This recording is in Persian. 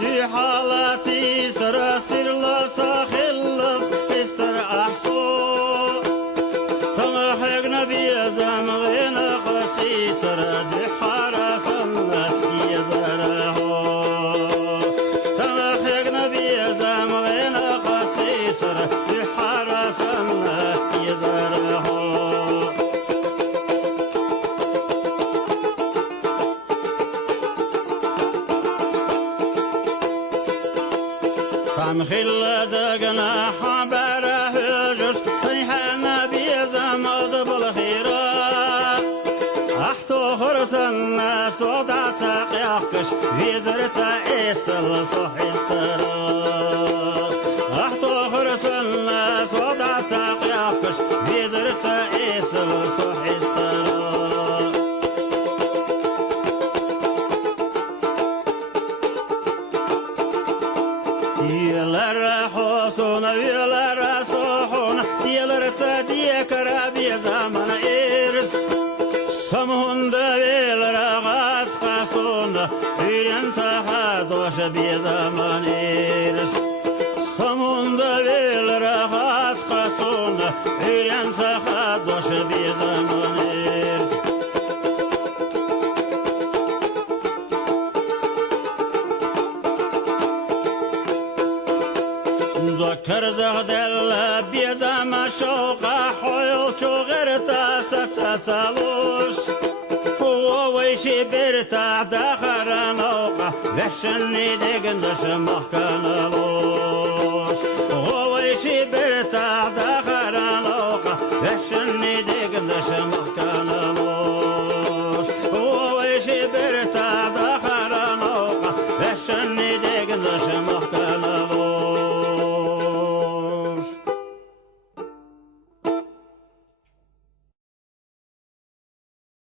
دي حالاتي سراسر لصا خلص استر أحصو سمح نبي زمغين قصي سر دي حرس الله يزره سمح نبي زمغين قصي سر دي حرس الله يزره هم خلد جناح بره جش صيح نبي زماز بالخيرة أحتو خرس الناس وضع تقيقش في زرت إسل صحيسترا أحتو خرس الناس وضع تقيقش في زرت إسل صحيسترا يلر حسون يلر صحون يلر صديق ربي زمن إرس سمهن دويل رغاز خسون يرين سخدوش بي زمن إرس سمهن دويل رغاز خسون يرين سخدوش بي زمن إرس ذكر زغدل بيزام شوقا حيو شغر تاسالوش هو ويشي برتاع داخر نوقا وشني دقندش مخكنلوش هو ويشي برتاع داخر